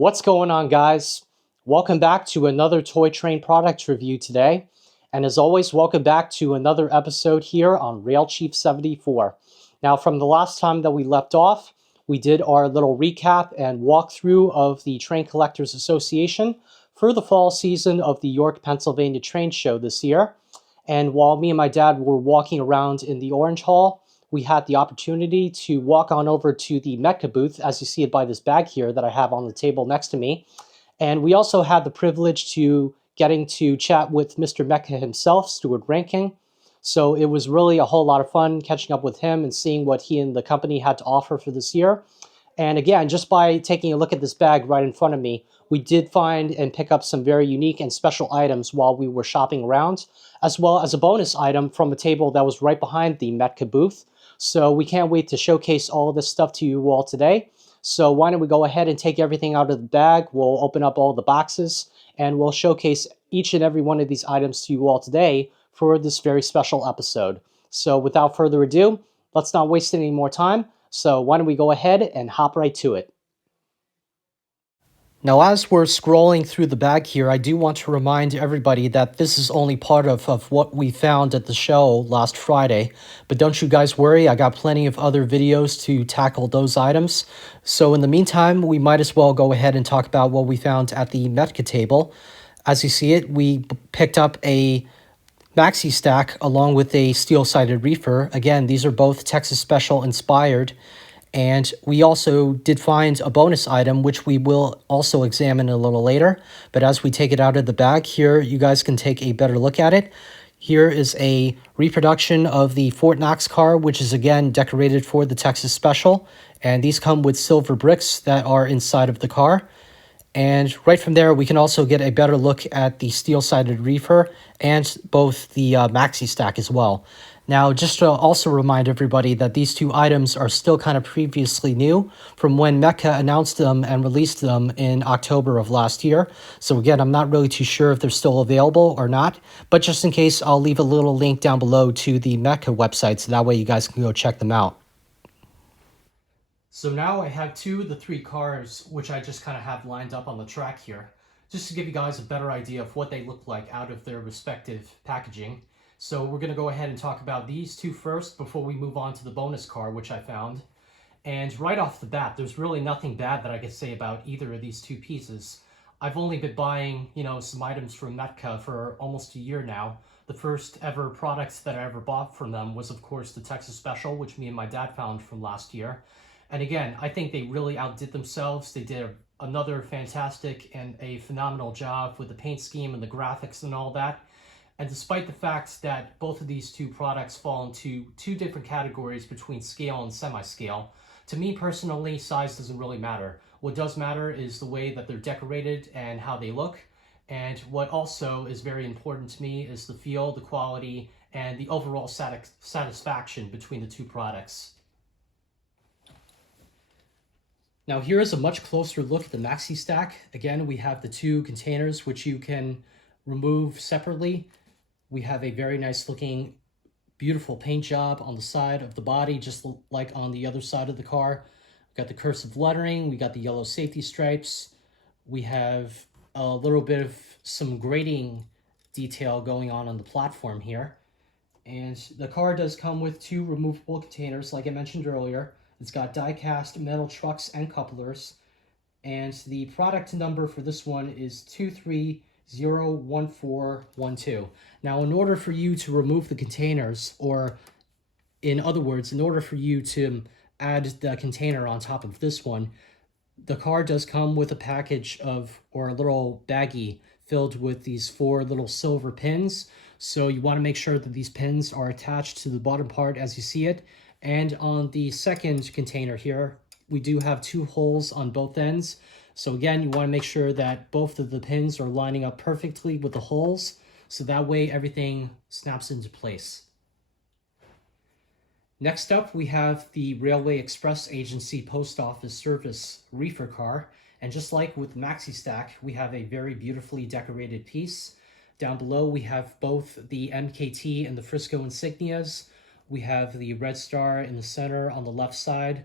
What's going on, guys? Welcome back to another Toy Train product review today. And as always, welcome back to another episode here on Rail Chief 74. Now, from the last time that we left off, we did our little recap and walkthrough of the Train Collectors Association for the fall season of the York, Pennsylvania train show this year. And while me and my dad were walking around in the Orange Hall, we had the opportunity to walk on over to the METCA booth, as you see it by this bag here that I have on the table next to me. And we also had the privilege to getting to chat with Mr. METCA himself, Stuart Ranking. So it was really a whole lot of fun catching up with him and seeing what he and the company had to offer for this year. And again, just by taking a look at this bag right in front of me, we did find and pick up some very unique and special items while we were shopping around, as well as a bonus item from a table that was right behind the METCA booth. So we can't wait to showcase all of this stuff to you all today. So why don't we go ahead and take everything out of the bag. We'll open up all the boxes and we'll showcase each and every one of these items to you all today for this very special episode. So without further ado, let's not waste any more time. So why don't we go ahead and hop right to it. Now, as we're scrolling through the bag here, I do want to remind everybody that this is only part of what we found at the show last Friday. But don't you guys worry, I got plenty of other videos to tackle those items. So in the meantime, we might as well go ahead and talk about what we found at the METCA table. As you see it, we picked up a maxi stack along with a steel-sided reefer. Again, these are both Texas Special inspired. And we also did find a bonus item, which we will also examine a little later. But as we take it out of the bag here, you guys can take a better look at it. Here is a reproduction of the Fort Knox car, which is again decorated for the Texas Special. And these come with silver bricks that are inside of the car. And right from there, we can also get a better look at the steel-sided reefer and both the maxi stack as well. Now, just to also remind everybody that these two items are still kind of previously new from when METCA announced them and released them in October of last year. So again, I'm not really too sure if they're still available or not, but just in case, I'll leave a little link down below to the METCA website, so that way you guys can go check them out. So now I have two of the three cars, which I just kind of have lined up on the track here, just to give you guys a better idea of what they look like out of their respective packaging. So we're going to go ahead and talk about these two first before we move on to the bonus car, which I found. And right off the bat, there's really nothing bad that I could say about either of these two pieces. I've only been buying, some items from METCA for almost a year now. The first ever products that I ever bought from them was, of course, the Texas Special, which me and my dad found from last year. And again, I think they really outdid themselves. They did another fantastic and a phenomenal job with the paint scheme and the graphics and all that. And despite the fact that both of these two products fall into two different categories between scale and semi-scale, to me personally, size doesn't really matter. What does matter is the way that they're decorated and how they look. And what also is very important to me is the feel, the quality, and the overall satisfaction between the two products. Now here is a much closer look at the maxi stack. Again, we have the two containers which you can remove separately. We have a very nice looking, beautiful paint job on the side of the body, just like on the other side of the car. We've got the cursive lettering, we got the yellow safety stripes. We have a little bit of some grading detail going on the platform here. And the car does come with two removable containers, like I mentioned earlier. It's got die-cast metal trucks and couplers. And the product number for this one is 2301412. Now, in order for you to remove the containers, or in other words, in order for you to add the container on top of this one, the car does come with a package of, or a little baggie filled with these 4 little silver pins. So you want to make sure that these pins are attached to the bottom part as you see it. And on the second container here, we do have 2 holes on both ends. So again, you want to make sure that both of the pins are lining up perfectly with the holes, so that way everything snaps into place. Next up, we have the Railway Express Agency Post Office Service reefer car. And just like with Maxi Stack, we have a very beautifully decorated piece. Down below, we have both the MKT and the Frisco insignias. We have the red star in the center on the left side.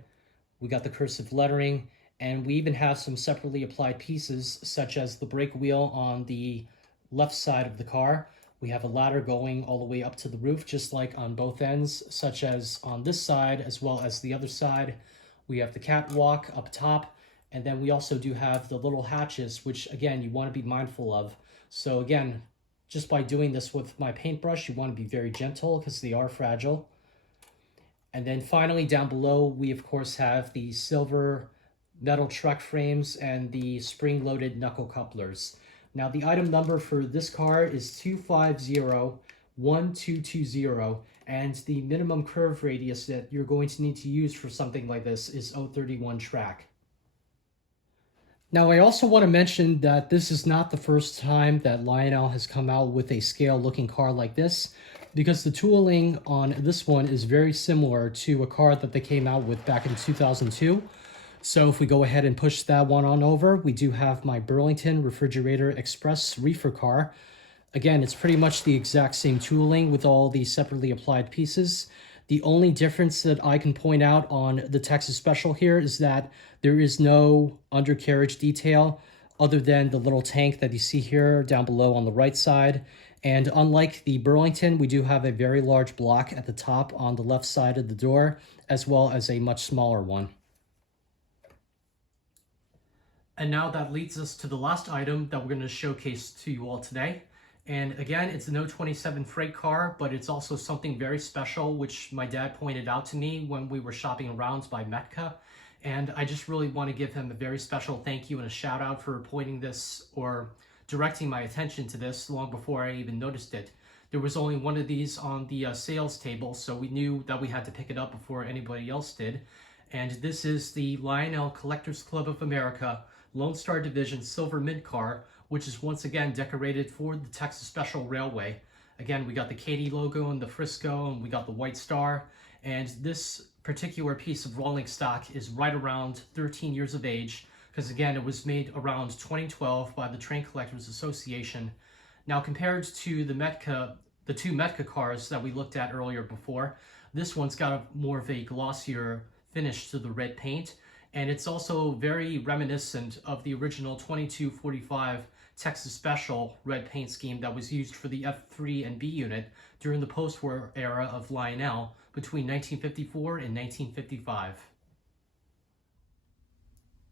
We got the cursive lettering, And we even have some separately applied pieces, such as the brake wheel on the left side of the car. We have a ladder going all the way up to the roof, just like on both ends, such as on this side as well as the other side. We have the catwalk up top, and then we also do have the little hatches, which again, you want to be mindful of. So again, just by doing this with my paintbrush, you want to be very gentle because they are fragile. And then finally down below, we of course have the silver metal truck frames and the spring-loaded knuckle couplers. Now the item number for this car is 2501220, and the minimum curve radius that you're going to need to use for something like this is 031 track. Now I also want to mention that this is not the first time that Lionel has come out with a scale looking car like this, because the tooling on this one is very similar to a car that they came out with back in 2002. So if we go ahead and push that one on over, we do have my Burlington Refrigerator Express reefer car. Again, it's pretty much the exact same tooling with all the separately applied pieces. The only difference that I can point out on the Texas Special here is that there is no undercarriage detail other than the little tank that you see here down below on the right side. And unlike the Burlington, we do have a very large block at the top on the left side of the door, as well as a much smaller one. And now that leads us to the last item that we're going to showcase to you all today. And again, it's an 027 freight car, but it's also something very special, which my dad pointed out to me when we were shopping around by METCA. And I just really want to give him a very special thank you and a shout out for pointing this or directing my attention to this long before I even noticed it. There was only one of these on the sales table, so we knew that we had to pick it up before anybody else did. And this is the Lionel Collectors Club of America Lone Star Division Silver Mint car, which is once again decorated for the Texas Special Railway. Again, we got the Katy logo and the Frisco, and we got the white star. And this particular piece of rolling stock is right around 13 years of age, because again, it was made around 2012 by the Train Collectors Association. Now, compared to the two METCA cars that we looked at earlier before, this one's got more of a glossier finish to the red paint, and it's also very reminiscent of the original 2245 Texas Special red paint scheme that was used for the F3 and B unit during the post-war era of Lionel between 1954 and 1955.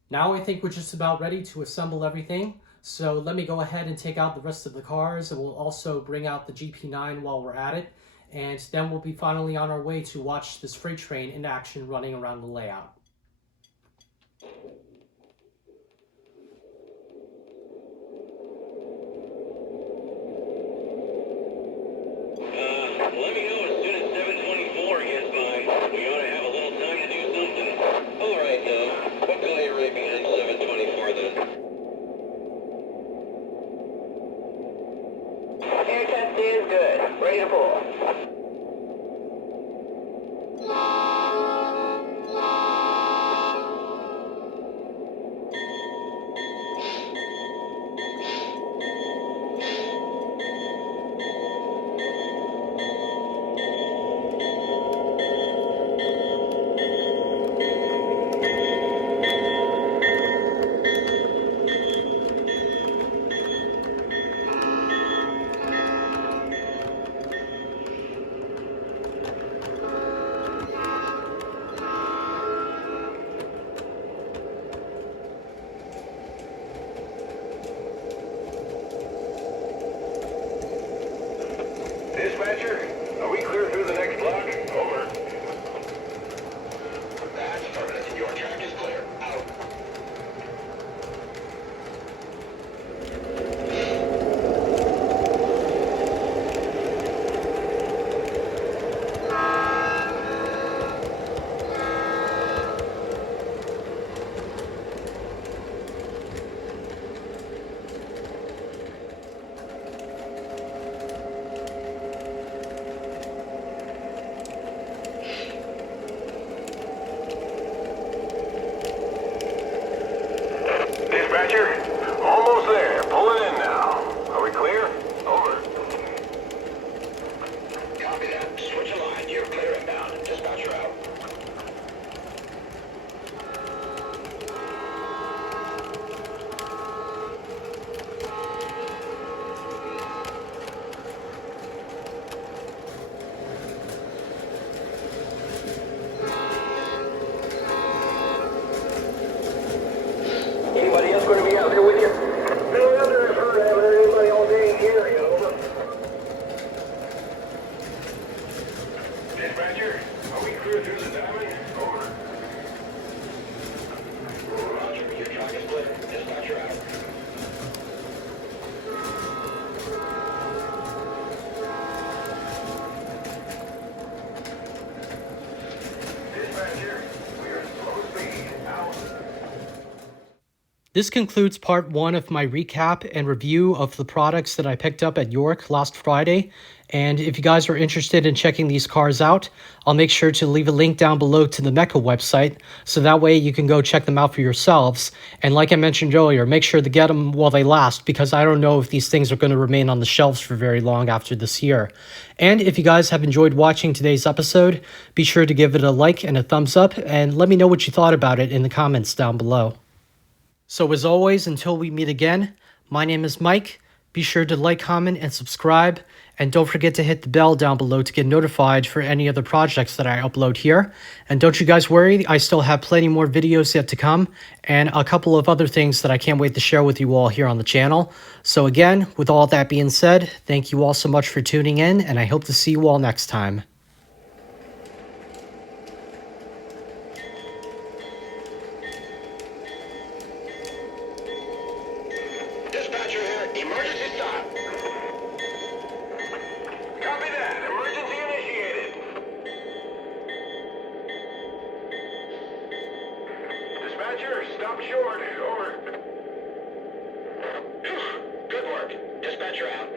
Now I think we're just about ready to assemble everything. So let me go ahead and take out the rest of the cars, and we'll also bring out the GP9 while we're at it. And then we'll be finally on our way to watch this freight train in action running around the layout. Let me know as soon as 724 gets by. We ought to have a little time to do something. All right, we'll call you right behind 724 then. Air test is good. Ready to pull. Dispatcher, are we clear through the diamond? Over. Roger, your track is clear. Dispatcher out. Dispatcher, we are slow speed. Out. This concludes part 1 of my recap and review of the products that I picked up at York last Friday. And if you guys are interested in checking these cars out, I'll make sure to leave a link down below to the METCA website, so that way you can go check them out for yourselves. And like I mentioned earlier, make sure to get them while they last, because I don't know if these things are going to remain on the shelves for very long after this year. And if you guys have enjoyed watching today's episode, be sure to give it a like and a thumbs up, and let me know what you thought about it in the comments down below. So as always, until we meet again, my name is Mike. Be sure to like, comment, and subscribe. And don't forget to hit the bell down below to get notified for any other projects that I upload here. And don't you guys worry, I still have plenty more videos yet to come, and a couple of other things that I can't wait to share with you all here on the channel. So again, with all that being said, thank you all so much for tuning in, and I hope to see you all next time. Dispatcher here. Emergency stop. Copy that. Emergency initiated. Dispatcher, stop short. Over. Good work. Dispatcher out.